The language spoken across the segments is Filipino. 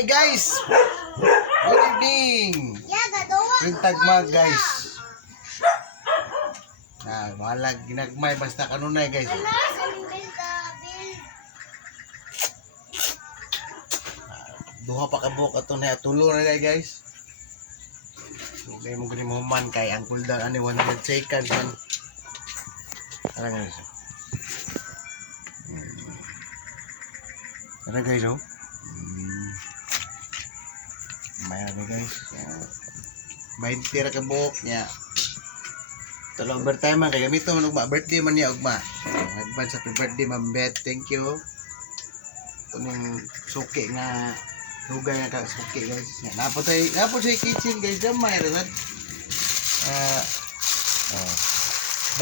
Hi guys! Good evening! Printag mag guys. Malag ginagmay basta kanunay guys. Duha pa ka buok ato na tulo na guys. Okay mo gani mo man kay ang cooldown ani 100 seconds man. Tara guys. Tara guys oh. Mayroon guys. 20 ra ka buok niya. Talo overtime man kay gamito man ugma birthday man niya ugma. Advance happy birthday Ma'am Bet. Thank you. Kunong suki nga lugay nga ka suki guys. Napot sa kitchen guys gamay ra sad.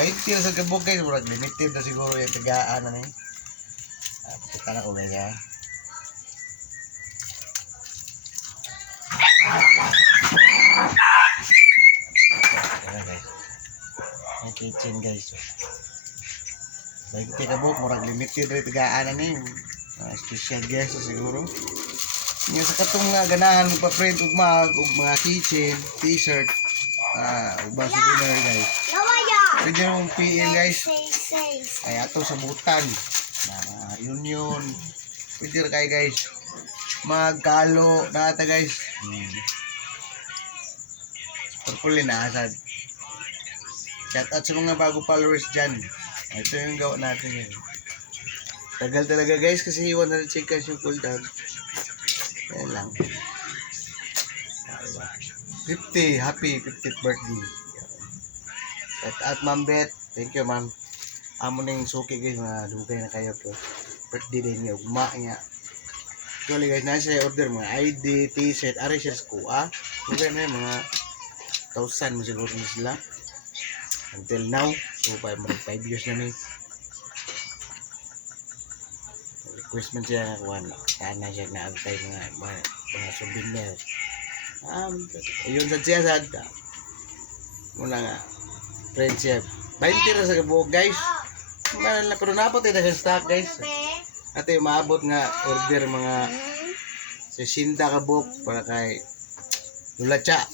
20 ra sa kabuk guys, murag limited na siguro yung tagaan na ni. Kita na ko guys ha. Ayan guys. Ang kitchen guys. 20 kabuk, murag limited na yung tagaan na ni. Special guys siguro. Nga sa katong ganahan pa-print ug mga kitchen, t-shirt, ug mga souvenir guys. Pwede yung PM guys. Ay ato sa butan. Union. Pwede rin kayo guys. Magkalo na ata guys. Purple na asad. Shout out sa mga bago followers dyan. Ito yung gawa natin yun. Tagal talaga guys kasi 100 seconds yung cooldown. Ayan lang. 50. Happy 50th birthday. Shout out Ma'am Bet. Thank you ma'am. Amo na yung suki guys. Mga dugay na kayo po. Birthday din niya. Ugma niya. Actually guys, nasa order mga ID, t-shirt, arisers ko. Dugay na yung mga 1,000 mo siguro na sila. Until now. So 5 years na ni. Request man siya nga kuhan. Sana siya na agtay mga souvenir. Ayun sa siya sad. Muna nga. Friendship. 20 na sa kabuok guys. Pero napot ito sa stock guys. At yung maabot nga order mga 60 kabuok para kay Lulacha.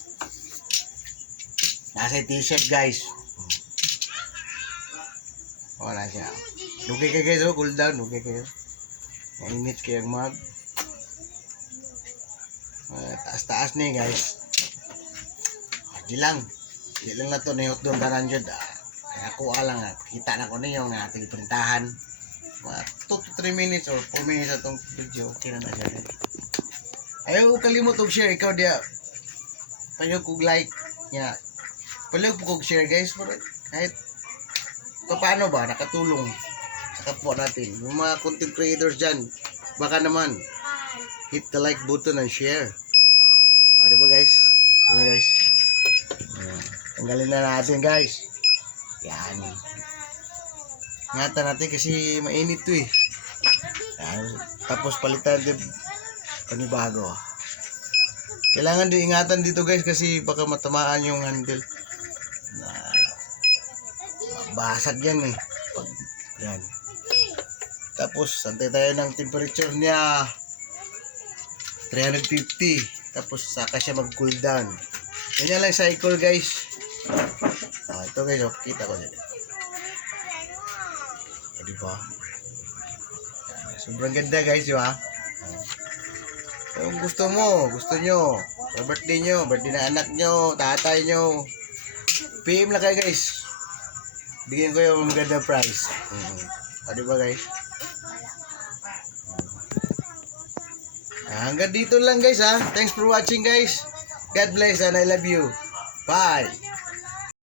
Nasa t-shirt guys. Wala siya. Lugay kayo guys oh. Cool down. Lugay kayo. Mainit kayang mag. Taas-taas na guys. Di lang na to na hot doon tanan dyan. Ako alang kita na ko niyo nga ating printahan. Mga 2 to 3 minutes or 4 minutes atong video. Okay na na siya. Ayaw ko kalimot og share. Ikaw dia. Panyog kog like. Nga. Panyog kog share guys. Kahit paano ba nakatulong sa kapwa natin. Yung mga content creators dyan. Baka naman. Hit the like button and share. Ano ba guys? Ano guys? Tanggalin na natin guys. Yan. Ingatan natin kasi mainit to eh. Yan. Tapos palitan din panibago. Kailangan din ingatan dito guys kasi baka matamaan yung handle. Basag yan eh. Yan. Tapos santay tayo ng temperature niya. 350. Tapos saka siya mag cool down. Ganyan lang cycle guys. Ito guys, kita ko dito. Diba? Sobrang ganda guys, di ba? Kung gusto nyo, sa birthday nyo, birthday na anak nyo, tatay nyo, PM lang kayo guys. Bigyan ko yung magandang price. Diba guys? Hanggang dito lang guys ha. Thanks for watching guys. God bless and I love you. Bye.